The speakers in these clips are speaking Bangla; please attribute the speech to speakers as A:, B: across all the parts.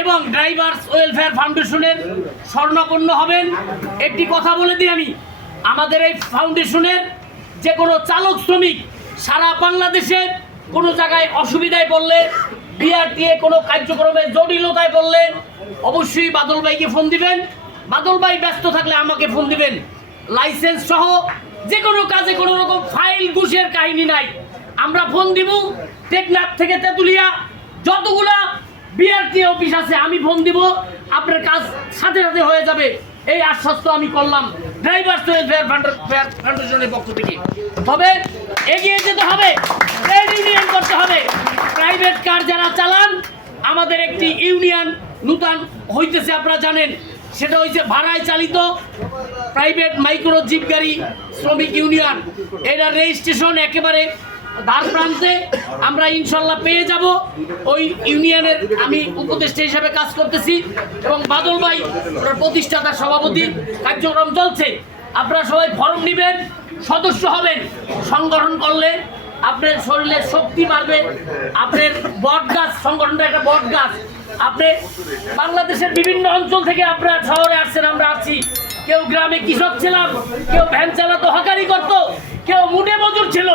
A: এবং ড্রাইভার্স ওয়েলফেয়ার ফাউন্ডেশনের স্বর্ণাপন্ন হবেন। একটি কথা বলে দিই আমি। আমাদের এই ফাউন্ডেশনের যে কোনো চালক, শ্রমিক সারা বাংলাদেশের কোনো জায়গায় অসুবিধায় পড়লে, বিআরটিএ কোনো কার্যক্রমে জটিলতায় পড়লে অবশ্যই বাদল ভাইকে ফোন দিবেন। বাদল ভাই ব্যস্ত থাকলে আমাকে ফোন দিবেন। লাইসেন্স সহ যে কোনো কাজে কোনো রকম ফাইল, ঘুষের কাহিনী নাই। আমরা ফোন দিব টেকনাফ থেকে তেঁতুলিয়া। যতগুলা বিআরটি অফিস আছে, আমি ফোন দিব, আপনার কাজ সাথে সাথে হয়ে যাবে। এই আশ্বাস তো আমি করলাম। ড্রাইভার ওয়েলফেয়ার ফাউন্ডেশনের পক্ষ থেকে। তবে এগিয়ে যেতে হবে, ট্রেড ইউনিয়ন করতে হবে। প্রাইভেট কার যারা চালান, আমাদের একটি ইউনিয়ন নূতন হইতেছে, আপনারা জানেন। সেটা হচ্ছে ভাড়ায় চালিত প্রাইভেট মাইক্রো জিপ গাড়ি শ্রমিক ইউনিয়ন। এটা রেজিস্ট্রেশন একেবারে ধার প্রান্তে আমরা ইনশাল্লাহ পেয়ে যাব। ওই ইউনিয়নের আমি উপদেষ্টা হিসাবে কাজ করতেছি এবং বাদল ভাই, ওনার প্রতিষ্ঠাতা সভাপতি কার্যক্রম চলছে। আপনারা সবাই ফর্ম নেবেন, সদস্য হবেন, সংগঠন করলে আপনার শরীরে শক্তি বাড়বে, আপনার বট গাছ, সংগঠনটা একটা বট গাছ। আপনি বাংলাদেশের বিভিন্ন অঞ্চল থেকে আপনারা শহরে আসছেন, আমরা আছি কেউ গ্রামে কৃষক ছিলাম, কেউ ভ্যান চালাতো হকারি করত ছিল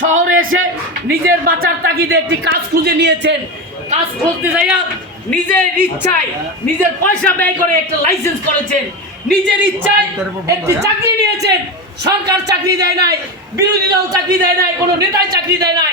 A: শহরে এসে নিজের বাঁচার তাগিদে একটি কাজ খুঁজে নিয়েছেন। কাজ খুঁজতে যাইয়া নিজের ইচ্ছায় নিজের পয়সা ব্যয় করে একটা লাইসেন্স করেছেন। নিজের ইচ্ছায় একটি চাকরি নিয়েছেন। সরকার চাকরি দেয় নাই, বিরোধী দল চাকরি দেয় নাই, কোনো নেতায় চাকরি দেয় নাই।